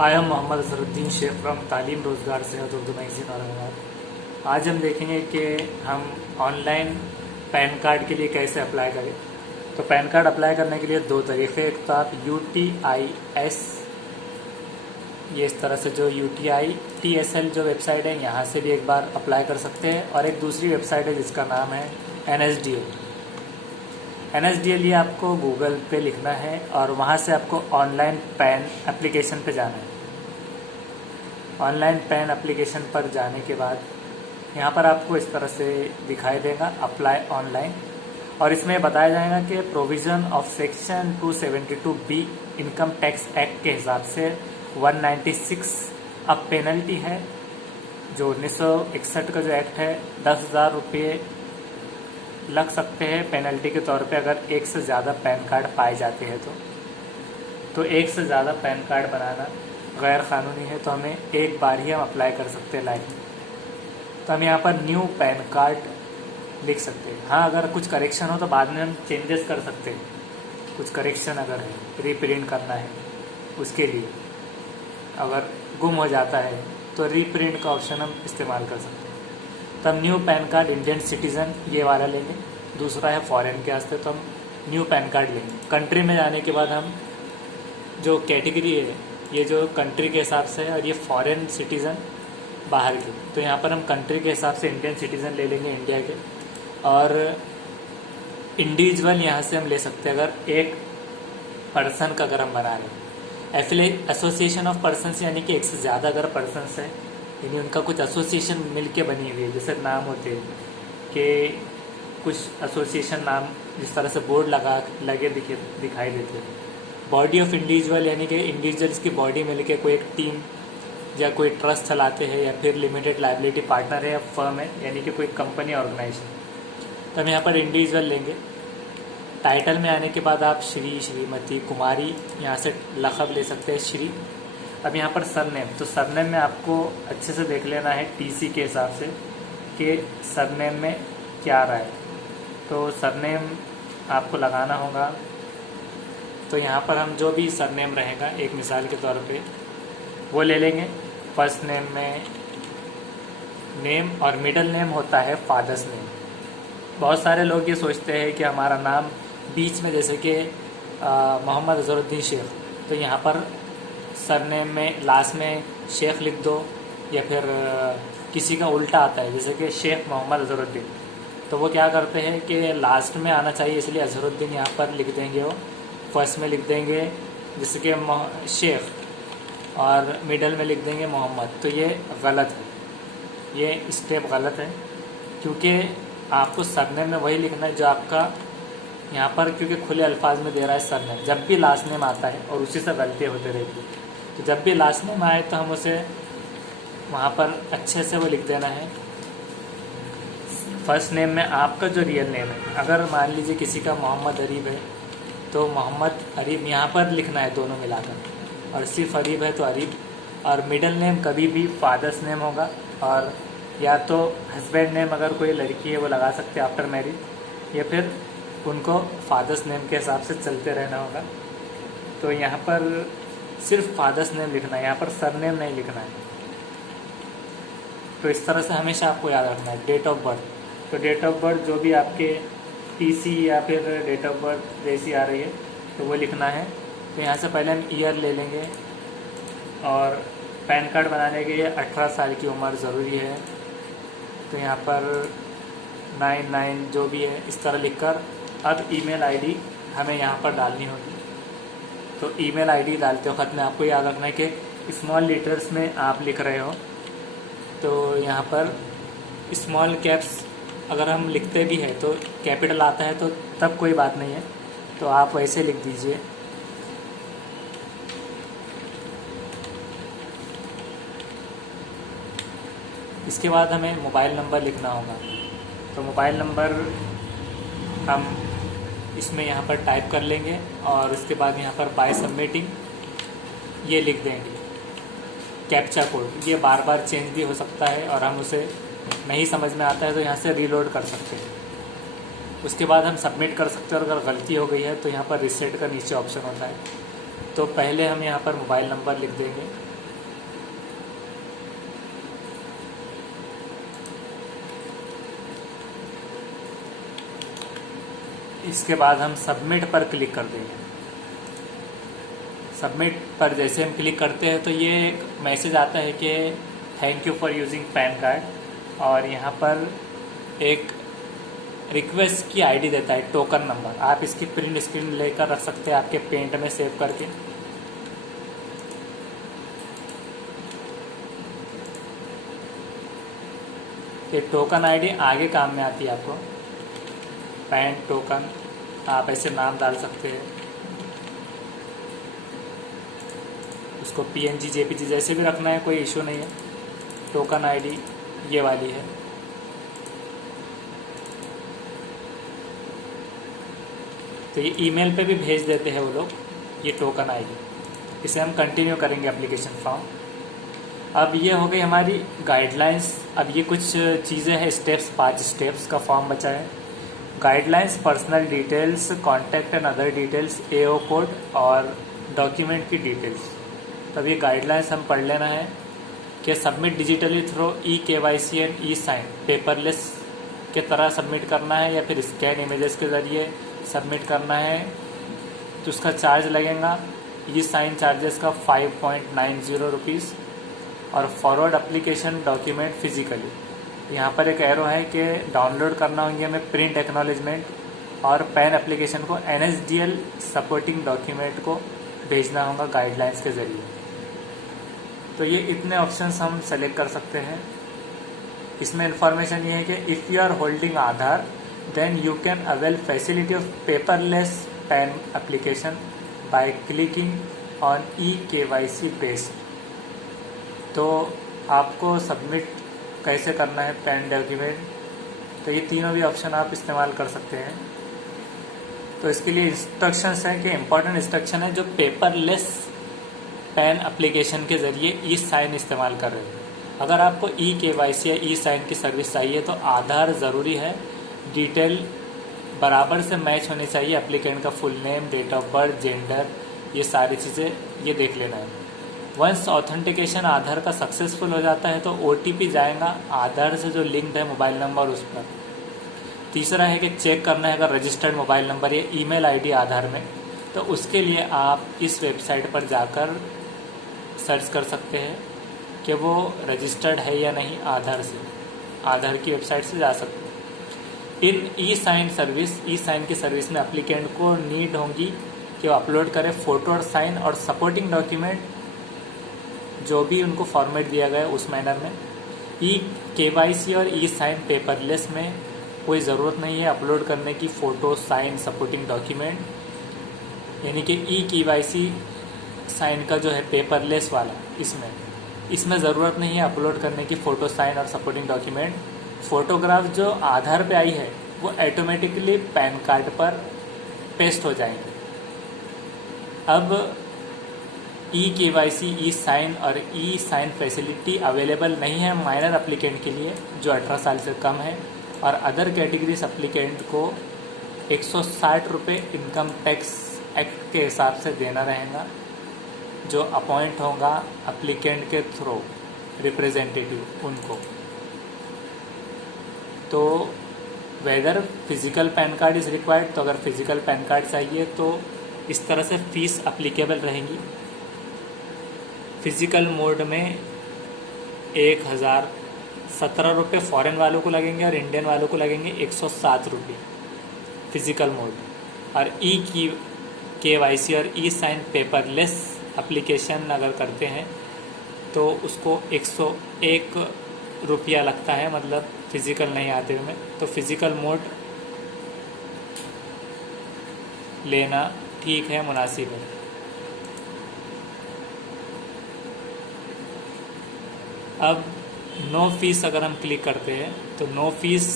I am Mohammad Azharuddin Shaikh from Taleem Rozgar सेहत Urdu magazine Aurangabad. आज हम देखेंगे कि हम ऑनलाइन पैन कार्ड के लिए कैसे अप्लाई करें। तो पैन कार्ड अप्लाई करने के लिए दो तरीक़े, एक तो आप UTIS, ये इस तरह से जो UTI-TSL जो वेबसाइट है यहाँ से भी एक बार अप्लाई कर सकते हैं, और एक दूसरी वेबसाइट है जिसका नाम है NSDL। ये आपको गूगल पे लिखना है और वहाँ से आपको ऑनलाइन पैन एप्लीकेशन पे जाना है। ऑनलाइन पैन एप्लीकेशन पर जाने के बाद यहाँ पर आपको इस तरह से दिखाई देगा अप्लाई ऑनलाइन, और इसमें बताया जाएगा कि provision of section 272B income tax act के हिसाब से 196 अब पेनल्टी है। जो 1961 का जो एक्ट है, 10,000 रुपये लग सकते हैं पेनल्टी के तौर पे अगर एक से ज़्यादा पैन कार्ड पाए जाते हैं। तो एक से ज़्यादा पैन कार्ड बनाना गैर कानूनी है, तो हमें एक बार ही हम अप्लाई कर सकते हैं लाइफ में। तो हम यहाँ पर न्यू पैन कार्ड लिख सकते हैं। हाँ, अगर कुछ करेक्शन हो तो बाद में हम चेंजेस कर सकते हैं। कुछ करेक्शन अगर है, रीप्रिंट करना है, उसके लिए अगर गुम हो जाता है तो रीप्रिंट का ऑप्शन हम इस्तेमाल कर सकते हैं। तो हम new pan card Indian citizen ये वाला लेंगे। दूसरा है फॉरेन के वास्ते, तो हम न्यू पैन कार्ड लेंगे। कंट्री में जाने के बाद हम जो कैटेगरी है, ये जो कंट्री के हिसाब से है, और ये फॉरेन सिटीज़न बाहर के, तो यहाँ पर हम कंट्री के हिसाब से इंडियन सिटीज़न ले लेंगे इंडिया के। और इंडिविजुअल यहाँ से हम ले सकते हैं अगर एक पर्सन का अगर हम बना रहे हैं। एसोसिएशन ऑफ पर्सनस यानी कि एक से ज़्यादा अगर पर्सनस है, यानी उनका कुछ एसोसिएशन मिलके बनी हुई है, जैसे नाम होते हैं कि कुछ एसोसिएशन नाम जिस तरह से बोर्ड लगे दिखाई देते हैं। बॉडी ऑफ इंडिविजुअल यानी कि इंडिविजुअल्स की बॉडी मिलके कोई एक टीम या कोई ट्रस्ट चलाते हैं, या फिर लिमिटेड लाइबिलिटी पार्टनर है या फर्म है, यानी कि कोई कंपनी ऑर्गेनाइजेशन। तो हम यहाँ पर इंडिविजुअल लेंगे। टाइटल में आने के बाद आप श्री, श्रीमती, कुमारी यहाँ से लक़ब ले सकते हैं श्री। अब यहाँ पर सरनेम, तो सरनेम में आपको अच्छे से देख लेना है TC के हिसाब से कि सरनेम में क्या आ रहा है। तो सरनेम आपको लगाना होगा। तो यहाँ पर हम जो भी सरनेम रहेगा, एक मिसाल के तौर पे वो ले लेंगे। फर्स्ट नेम में नेम और मिडल नेम होता है फादर्स नेम। बहुत सारे लोग ये सोचते हैं कि हमारा नाम बीच में, जैसे कि मोहम्मद अजहरुद्दीन शेख, तो यहाँ पर सरनेम में लास्ट में शेख लिख दो, या फिर किसी का उल्टा आता है जैसे कि शेख मोहम्मद अजहरुद्दीन, तो वो क्या करते हैं कि लास्ट में आना चाहिए, इसलिए अजहरुद्दीन यहाँ पर लिख देंगे। वो फर्स्ट में लिख देंगे जैसे कि शेख, और मिडल में लिख देंगे मोहम्मद। तो ये गलत है, ये स्टेप गलत है, क्योंकि आपको सरनेम में वही लिखना है जो आपका यहाँ पर, क्योंकि खुले अल्फाज में दे रहा है सरनेम। जब भी लास्ट नेम आता है, और उसी से गलतियाँ होती रहती है, तो जब भी लास्ट नेम आए तो हम उसे वहाँ पर अच्छे से वो लिख देना है। फर्स्ट नेम में आपका जो रियल नेम है, अगर मान लीजिए किसी का मोहम्मद अरीब है तो मोहम्मद अरीब यहाँ पर लिखना है दोनों मिलाकर, और सिर्फ अरीब है तो अरीब। और मिडल नेम कभी भी फादर्स नेम होगा, और या तो हस्बैंड नेम अगर कोई लड़की है वो लगा सकते हैं आफ्टर मैरिज, या फिर उनको फादर्स नेम के हिसाब से चलते रहना होगा। तो यहाँ पर सिर्फ फादर्स नेम लिखना है, यहाँ पर सरनेम नहीं लिखना है। तो इस तरह से हमेशा आपको याद रखना है। डेट ऑफ बर्थ, तो डेट ऑफ बर्थ जो भी आपके TC या फिर डेट ऑफ बर्थ जैसी आ रही है तो वो लिखना है। तो यहाँ से पहले हम ईयर ले लेंगे, और पैन कार्ड बनाने के लिए 18 साल की उम्र ज़रूरी है। तो यहाँ पर 99 जो भी है इस तरह लिखकर अब ईमेल ID हमें यहाँ पर डालनी होगी। तो ईमेल ID डालते वक्त में आपको याद रखना है कि स्मॉल लेटर्स में आप लिख रहे हो। तो यहाँ पर स्मॉल कैप्स अगर हम लिखते भी हैं तो कैपिटल आता है, तो तब कोई बात नहीं है, तो आप वैसे लिख दीजिए। इसके बाद हमें मोबाइल नंबर लिखना होगा। तो मोबाइल नंबर हम इसमें यहाँ पर टाइप कर लेंगे, और उसके बाद यहाँ पर बाय सबमिटिंग ये लिख देंगे। कैप्चा कोड ये बार बार चेंज भी हो सकता है, और हम उसे नहीं समझ में आता है तो यहाँ से रीलोड कर सकते हैं। उसके बाद हम सबमिट कर सकते हैं, और अगर गलती हो गई है तो यहाँ पर रिसेट का नीचे ऑप्शन होता है, तो पहले हम यहाँ पर मोबाइल नंबर लिख देंगे। इसके बाद हम सबमिट पर क्लिक कर देंगे। सबमिट पर जैसे हम क्लिक करते हैं तो ये एक मैसेज आता है कि thank you for using pan card, और यहाँ पर एक रिक्वेस्ट की आईडी देता है, टोकन नंबर। आप इसकी प्रिंट स्क्रीन लेकर रख सकते हैं आपके पेंट में सेव करके। ये टोकन आईडी आगे काम में आती है आपको। पैन टोकन आप ऐसे नाम डाल सकते हैं, उसको PNG JPG जैसे भी रखना है, कोई इशू नहीं है। टोकन आईडी ये वाली है। तो ये ईमेल पे भी भेज देते हैं वो लोग, ये टोकन आईडी। इसे हम कंटिन्यू करेंगे एप्लीकेशन फॉर्म। अब ये हो गई हमारी गाइडलाइंस। अब ये कुछ चीज़ें हैं, स्टेप्स, 5 स्टेप्स का फॉर्म बचा है। Guidelines, personal details, contact and other details, AO code और डॉक्यूमेंट की डिटेल्स। तब ये गाइडलाइंस हम पढ़ लेना है कि submit digitally through eKYC and e-साइन, पेपरलेस के तरह सबमिट करना है या फिर स्कैन इमेजेस के ज़रिए सबमिट करना है। तो उसका चार्ज लगेगा e-साइन चार्जेस का 5.90 रुपीज़, और फॉरवर्ड एप्लीकेशन डॉक्यूमेंट फिजिकली। यहाँ पर एक एरो है कि डाउनलोड करना होंगे हमें प्रिंट एक्नॉलेजमेंट, और पैन एप्लीकेशन को NSDL सपोर्टिंग डॉक्यूमेंट को भेजना होगा गाइडलाइंस के ज़रिए। तो ये इतने ऑप्शंस हम सेलेक्ट कर सकते हैं। इसमें इंफॉर्मेशन ये है कि if you are holding Aadhaar then you can avail facility of paperless PAN application by clicking on eKYC page. तो आपको सबमिट कैसे करना है पैन डॉक्यूमेंट, तो ये तीनों भी ऑप्शन आप इस्तेमाल कर सकते हैं। तो इसके लिए इंस्ट्रक्शंस हैं कि इम्पॉर्टेंट इंस्ट्रक्शन है जो पेपरलेस पैन एप्लीकेशन के ज़रिए e-साइन इस्तेमाल कर रहे हैं। अगर आपको eKYC या e-साइन की सर्विस चाहिए तो आधार ज़रूरी है, डिटेल बराबर से मैच होनी चाहिए, एप्लीकेंट का full name, date of birth, gender, ये सारी चीज़ें ये देख लेना है। वंस ऑथेंटिकेशन आधार का सक्सेसफुल हो जाता है तो OTP जाएगा आधार से जो लिंक्ड है मोबाइल नंबर उस पर। तीसरा है कि चेक करना है अगर रजिस्टर्ड मोबाइल नंबर या ईमेल आईडी आधार में, तो उसके लिए आप इस वेबसाइट पर जाकर सर्च कर सकते हैं कि वो रजिस्टर्ड है या नहीं आधार से। आधार की वेबसाइट से जा सकते हैं। इन e-साइन सर्विस, e-साइन की सर्विस में एप्लीकेंट को नीड होगी कि वो अपलोड करें फ़ोटो और साइन और सपोर्टिंग डॉक्यूमेंट जो भी उनको फॉर्मेट दिया गया है उस मैनर में। eKYC और e-साइन पेपरलेस में कोई ज़रूरत नहीं है अपलोड करने की फ़ोटो, साइन, सपोर्टिंग डॉक्यूमेंट, यानी कि eKYC साइन का जो है पेपरलेस वाला, इसमें ज़रूरत नहीं है अपलोड करने की फ़ोटो, साइन और सपोर्टिंग डॉक्यूमेंट। फ़ोटोग्राफ जो आधार पे आई है वो ऑटोमेटिकली पैन कार्ड पर पेस्ट हो जाएंगे। अब eKYC, e-साइन और e-साइन फैसिलिटी अवेलेबल नहीं है माइनर एप्लीकेंट के लिए जो 18 साल से कम है, और अदर कैटेगरीज एप्लीकेंट को 160 रुपये इनकम टैक्स एक्ट के हिसाब से देना रहेगा, जो अपॉइंट होगा एप्लीकेंट के थ्रू रिप्रेजेंटेटिव उनको। तो whether physical PAN card is required, तो अगर फिज़िकल पैन कार्ड चाहिए तो इस तरह से फ़ीस अप्लीकेबल रहेंगी। फिज़िकल मोड में 1017 रुपये फ़ॉरेन वालों को लगेंगे और इंडियन वालों को लगेंगे 107 रुपये फिज़िकल मोड। और eKYC और e-साइन पेपरलेस एप्लीकेशन अगर करते हैं तो उसको 101 रुपया लगता है, मतलब फ़िज़िकल नहीं आते हुए। तो फ़िज़िकल मोड लेना ठीक है, मुनासिब है। अब नो फीस अगर हम क्लिक करते हैं तो no fee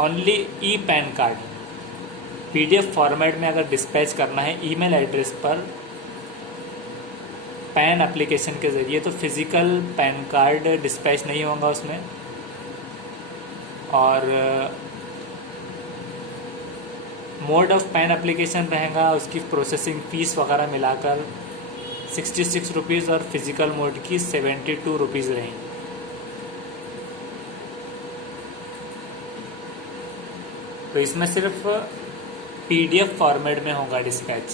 only PAN card PDF format में अगर डिस्पैच करना है ईमेल एड्रेस पर पैन एप्लीकेशन के ज़रिए तो फिज़िकल पैन कार्ड डिस्पैच नहीं होगा उसमें, और मोड ऑफ पैन एप्लीकेशन रहेगा, उसकी प्रोसेसिंग फ़ीस वगैरह मिलाकर ₹66 और फिजिकल मोड की ₹72 रही। तो इसमें सिर्फ PDF फॉर्मेट में होगा डिस्पैच,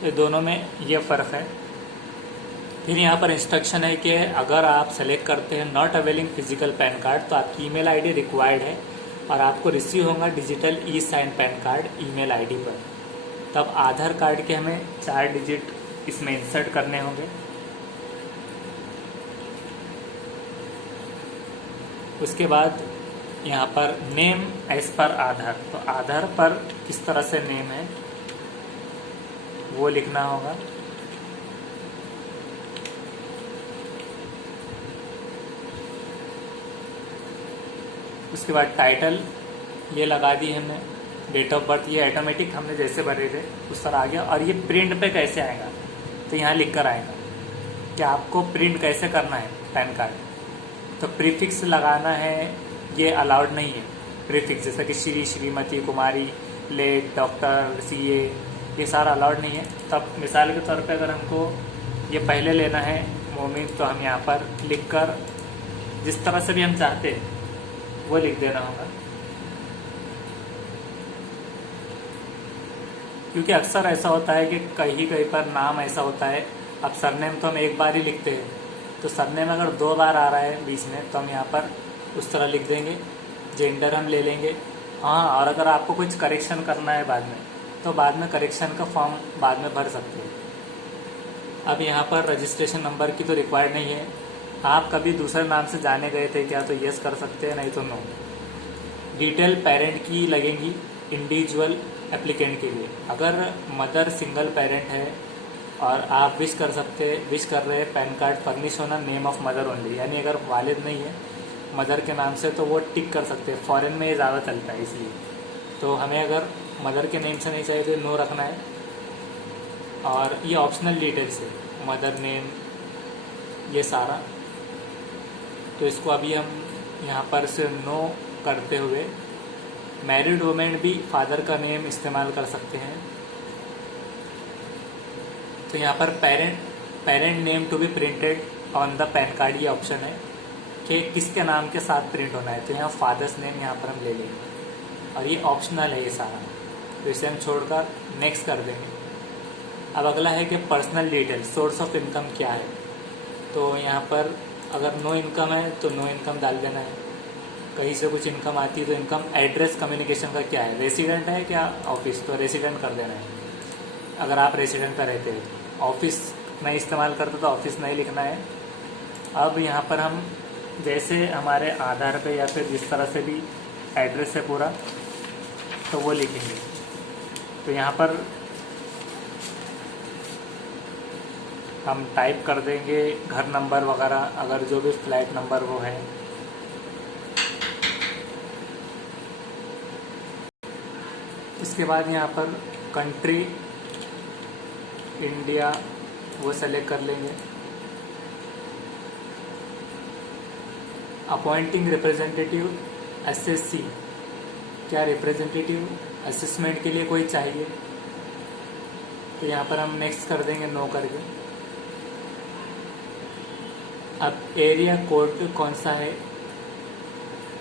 तो दोनों में ये फ़र्क है। फिर यहाँ पर इंस्ट्रक्शन है कि अगर आप सेलेक्ट करते हैं not availing physical pan card तो आपकी ईमेल आईडी रिक्वायर्ड है और आपको रिसीव होगा digital E sign PAN card email ID पर। तब आधार कार्ड के हमें 4 डिजिट इसमें इंसर्ट करने होंगे। उसके बाद यहाँ पर नेम एज पर आधार, तो आधार पर किस तरह से नेम है वो लिखना होगा। उसके बाद टाइटल ये लगा दी हमने, डेट ऑफ बर्थ ये ऑटोमेटिक हमने जैसे भरे थे उस तरह आ गया। और ये प्रिंट पे कैसे आएगा तो यहाँ लिख कर आएगा कि आपको प्रिंट कैसे करना है पैन कार्ड। तो प्रीफिक्स लगाना है, ये अलाउड नहीं है। प्रीफिक्स जैसा कि श्री, श्रीमती, कुमारी, लेट, डॉक्टर, CA, ये सारा अलाउड नहीं है। तब मिसाल के तौर पे अगर हमको ये पहले लेना है मोमिन, तो हम यहाँ पर लिख कर जिस तरह से भी हम चाहते हैं वो लिख देना होगा। क्योंकि अक्सर ऐसा होता है कि कहीं कहीं पर नाम ऐसा होता है, अब सरनेम तो हम एक बार ही लिखते हैं, तो सरनेम अगर 2 बार आ रहा है बीच में तो हम यहाँ पर उस तरह लिख देंगे। जेंडर हम ले लेंगे। हाँ, और अगर आपको कुछ करेक्शन करना है बाद में तो बाद में करेक्शन का फॉर्म बाद में भर सकते हैं। अब यहाँ पर रजिस्ट्रेशन नंबर की तो रिक्वायर्ड नहीं है। आप कभी दूसरे नाम से जाने गए थे क्या तो यस कर सकते हैं, नहीं तो नो। डिटेल पेरेंट की लगेंगी इंडिविजुअल एप्लीकेंट के लिए। अगर मदर सिंगल पेरेंट है और आप विश कर रहे हैं पैन कार्ड फर्निश होना नेम ऑफ मदर ओनली, यानी अगर वालिद नहीं है मदर के नाम से तो वो टिक कर सकते हैं। फॉरेन में ये ज़्यादा चलता है इसलिए। तो हमें अगर मदर के नेम से नहीं चाहिए तो नो रखना है। और ये ऑप्शनल डिटेल्स है, मदर नेम ये सारा। तो इसको अभी हम यहाँ पर से नो करते हुए मैरिड वुमेन भी फादर का नेम इस्तेमाल कर सकते हैं। तो यहाँ पर parent name to be printed on the PAN card ये ऑप्शन है कि किसके नाम के साथ प्रिंट होना है। तो यहाँ फादर्स नेम यहाँ पर हम ले लेंगे और ये ऑप्शनल है ये सारा, तो इसे हम छोड़कर नेक्स्ट कर देंगे। अब अगला है कि personal detail, source of income क्या है। तो यहाँ पर अगर नो इनकम है तो नो इनकम डाल देना है। कहीं से कुछ इनकम आती है तो इनकम। एड्रेस कम्युनिकेशन का क्या है, रेसिडेंट है क्या ऑफिस, तो रेसिडेंट कर देना है अगर आप रेसिडेंट पर रहते हैं। ऑफिस नहीं इस्तेमाल करते तो ऑफिस नहीं लिखना है। अब यहाँ पर हम जैसे हमारे आधार पे या फिर जिस तरह से भी एड्रेस है पूरा तो वो लिखेंगे। तो यहाँ पर हम टाइप कर देंगे घर नंबर वगैरह, अगर जो भी फ्लैट नंबर वो है। इसके बाद यहाँ पर कंट्री इंडिया वो सेलेक्ट कर लेंगे। अपॉइंटिंग रिप्रेजेंटेटिव SSC, क्या रिप्रेजेंटेटिव असेसमेंट के लिए कोई चाहिए, तो यहाँ पर हम नेक्स्ट कर देंगे नो करके। अब एरिया कोड कौन सा है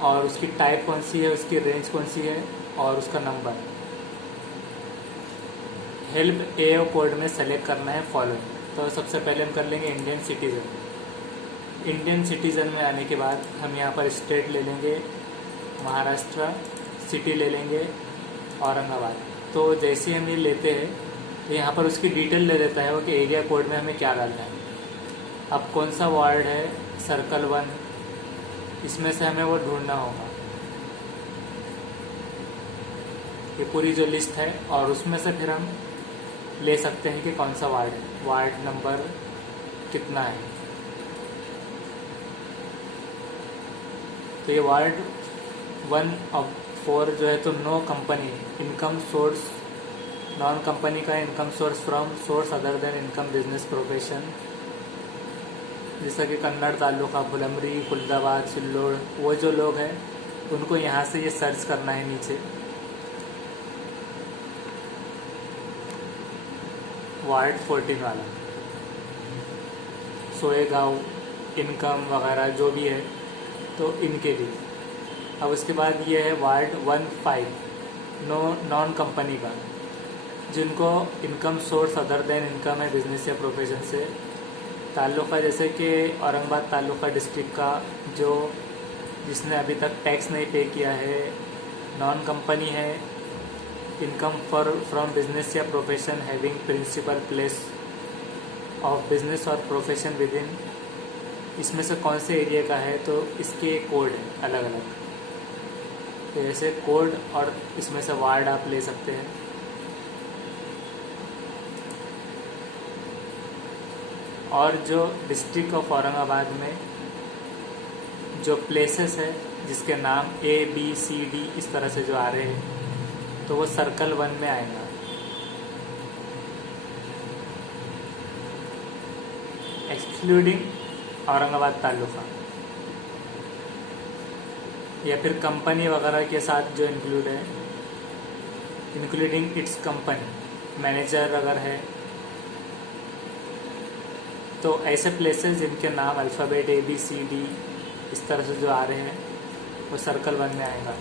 और उसकी टाइप कौन सी है, उसकी रेंज कौन सी है और उसका नंबर। हेल्प AO कोड में सेलेक्ट करना है फॉलोइंग। तो सबसे पहले हम कर लेंगे इंडियन सिटीज़न। इंडियन सिटीज़न में आने के बाद हम यहाँ पर स्टेट ले लेंगे महाराष्ट्र, सिटी ले लेंगे औरंगाबाद। तो जैसे हम ये लेते हैं तो यहाँ पर उसकी डिटेल ले लेता है वो कि एरिया कोड में हमें क्या डालना है। अब कौन सा वार्ड है, सर्कल 1, इसमें से हमें वो ढूंढना होगा। ये पूरी जो लिस्ट है और उसमें से फिर हम ले सकते हैं कि कौन सा वार्ड है, वार्ड नंबर कितना है। तो ये वार्ड 1 ऑफ 4 जो है तो no company income source, non company का income source from source other than income business profession, जैसा कि कन्नड़ तालुका, फुलंब्री, फुलदाबाद, सिल्लोड़, वो जो लोग हैं उनको यहाँ से ये सर्च करना है नीचे। वार्ड 14 वाला सोएगांव, इनकम वगैरह जो भी है, तो इनके लिए। अब उसके बाद ये है वार्ड 15 नॉन कंपनी का, जिनको income source other than income है बिजनेस या प्रोफेशन से ताल्लुक़ है, जैसे कि औरंगाबाद तालुका डिस्ट्रिक्ट का जो जिसने अभी तक टैक्स नहीं पे किया है, नॉन कंपनी है, इनकम फ्रॉम बिजनेस या profession having principal place of business और प्रोफेशन विद इन, इसमें से कौन से एरिया का है, तो इसके कोड है अलग अलग। तो ऐसे कोड और इसमें से वार्ड आप ले सकते हैं। और जो डिस्ट्रिक्ट ऑफ औरंगाबाद में जो प्लेसेस है जिसके नाम ABCD इस तरह से जो आ रहे हैं, तो वो सर्कल 1 में आएगा। एक्सक्लूडिंग औरंगाबाद तालुका, या फिर कंपनी वगैरह के साथ जो इंक्लूड है, इंक्लूडिंग इट्स कंपनी मैनेजर अगर है, तो ऐसे प्लेसेस जिनके नाम अल्फ़ाबेट ABCD इस तरह से जो आ रहे हैं वो सर्कल 1 में आएगा।